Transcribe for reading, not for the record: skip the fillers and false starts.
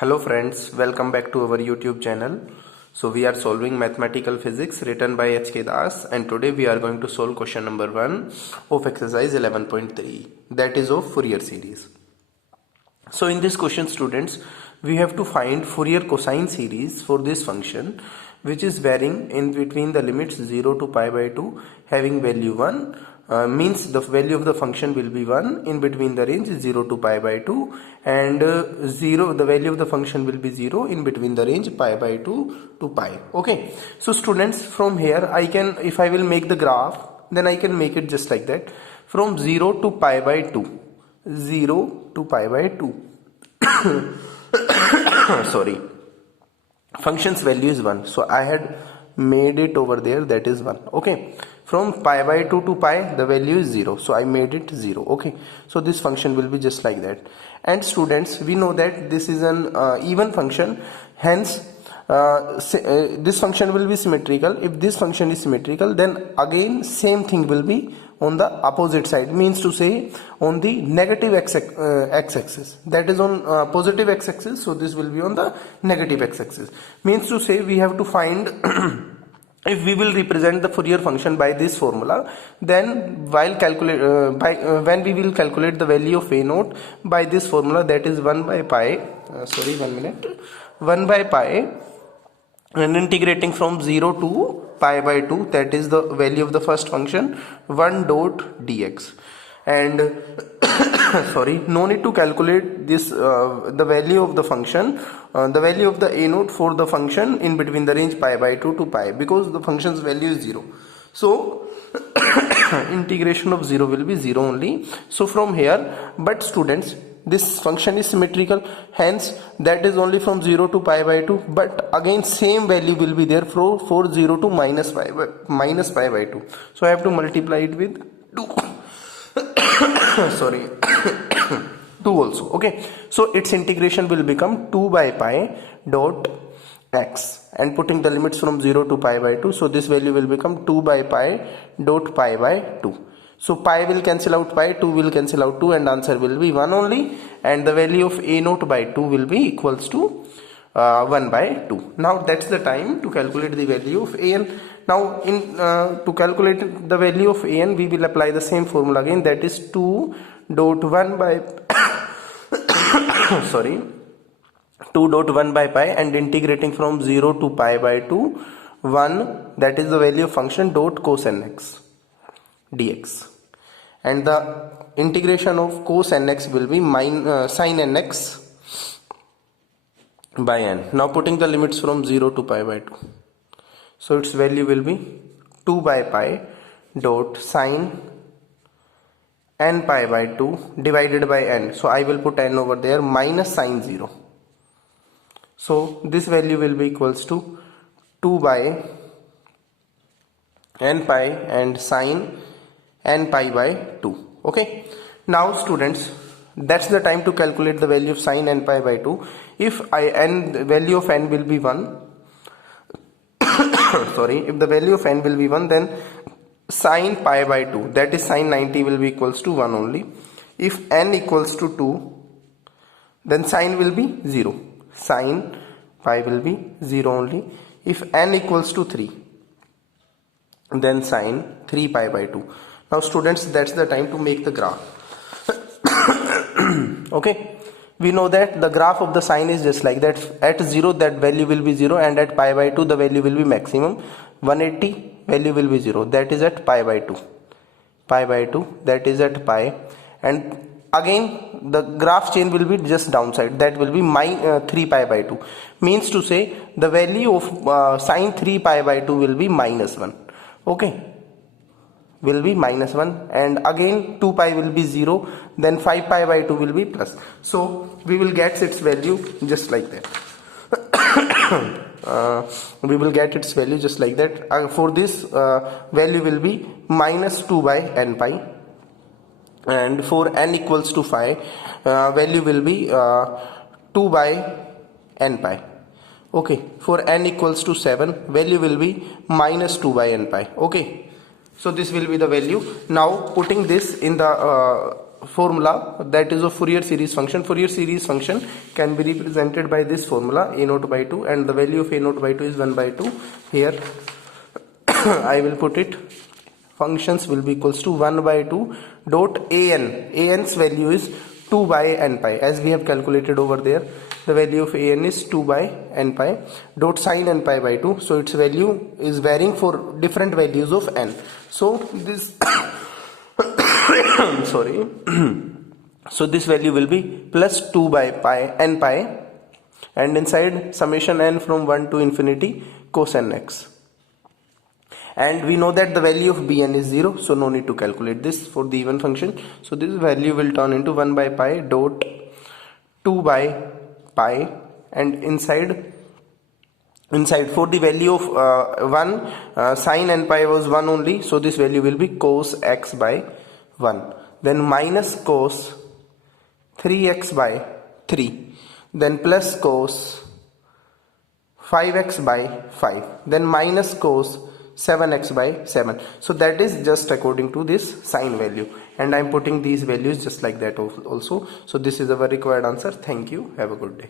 Hello friends, welcome back to our YouTube channel. So we are solving mathematical physics written by H.K. Das, and today we are going to solve question number 1 of exercise 11.3, that is of Fourier series. So in this question, students, we have to find Fourier cosine series for this function which is varying in between the limits 0 to pi by 2 having value 1, means the value of the function will be 1 in between the range 0 to pi by 2, and 0, the value of the function will be 0 in between the range pi by 2 to pi. Okay, so students, from here I can, if I will make the graph, then I can make it just like that, from 0 to pi by 2, 0 to pi by 2 sorry, function's value is 1, so I had made it over there, that is 1. Okay, from pi by 2 to pi the value is 0, so I made it 0. Okay, so this function will be just like that. And students, we know that this is an even function, hence this function will be symmetrical. If this function is symmetrical, then again same thing will be on the opposite side, means to say on the negative x-axis, that is on positive x-axis, so this will be on the negative x-axis, means to say we have to find if we will represent the Fourier function by this formula, then while when we will calculate the value of a naught by this formula, that is 1 by pi 1 by pi, and integrating from 0 to pi by 2, that is the value of the first function, 1 dot dx. And sorry, no need to calculate this the value of the function, the value of the a naught for the function in between the range pi by 2 to pi, because the function's value is 0. So integration of 0 will be 0 only. So from here, but students, this function is symmetrical, hence that is only from 0 to pi by 2, but again same value will be there for 0 to minus pi by 2, so I have to multiply it with 2 sorry 2 also. Okay, so its integration will become 2 by pi dot x, and putting the limits from 0 to pi by 2, so this value will become 2 by pi dot pi by 2. So pi will cancel out pi, 2 will cancel out 2, and answer will be 1 only, and the value of a naught by 2 will be equals to 1 by 2. Now that's the time to calculate the value of an. Now in to calculate the value of an, we will apply the same formula again, that is 2 dot 1 by sorry 2 dot 1 by pi, and integrating from 0 to pi by 2, 1, that is the value of function dot cos nx dx, and the integration of cos nx will be sin nx by n. Now putting the limits from 0 to pi by 2, so its value will be 2 by pi dot sin n pi by 2 divided by n, so I will put n over there, minus sin 0, so this value will be equals to 2 by n pi and sin n pi by 2. Okay, now students, that's the time to calculate the value of sin n pi by 2. If the value of n will be 1 sorry, if the value of n will be 1, then sin pi by 2, that is sin 90, will be equals to 1 only. If n equals to 2, then sin will be 0, sin pi will be 0 only. If n equals to 3, then sin 3 pi by 2. Now students, that's the time to make the graph. Okay, we know that the graph of the sine is just like that. At 0 that value will be 0, and at pi by 2 the value will be maximum. 180 value will be 0, that is at pi by 2, that is at pi, and again the graph chain will be just downside, that will be 3 pi by 2, means to say the value of sine 3 pi by 2 will be minus 1. Okay, will be minus 1, and again 2 pi will be 0, then 5 pi by 2 will be plus, so we will get its value just like that. We will get its value just like that. For this value will be minus 2 by n pi, and for n equals to 5 value will be 2 by n pi. Okay, for n equals to 7 value will be minus 2 by n pi. Okay, so this will be the value. Now putting this in the formula, that is a Fourier series function. Fourier series function can be represented by this formula a naught by 2, and the value of a naught by 2 is 1 by 2. Here I will put it, functions will be equals to 1 by 2 dot an's value is 2 by n pi, as we have calculated over there. The value of an is 2 by n pi dot sin n pi by 2, so its value is varying for different values of n. So this sorry so this value will be plus 2 by pi n pi, and inside summation n from 1 to infinity cos n x. And we know that the value of bn is 0, so no need to calculate this for the even function. So this value will turn into 1 by pi dot 2 by pi, and inside for the value of 1, sin n pi was 1 only, so this value will be cos x by 1, then minus cos 3x by 3, then plus cos 5x by 5, then minus cos 7x by 7. So that is just according to this sine value, and I am putting these values just like that also. So this is our required answer. Thank you. Have a good day.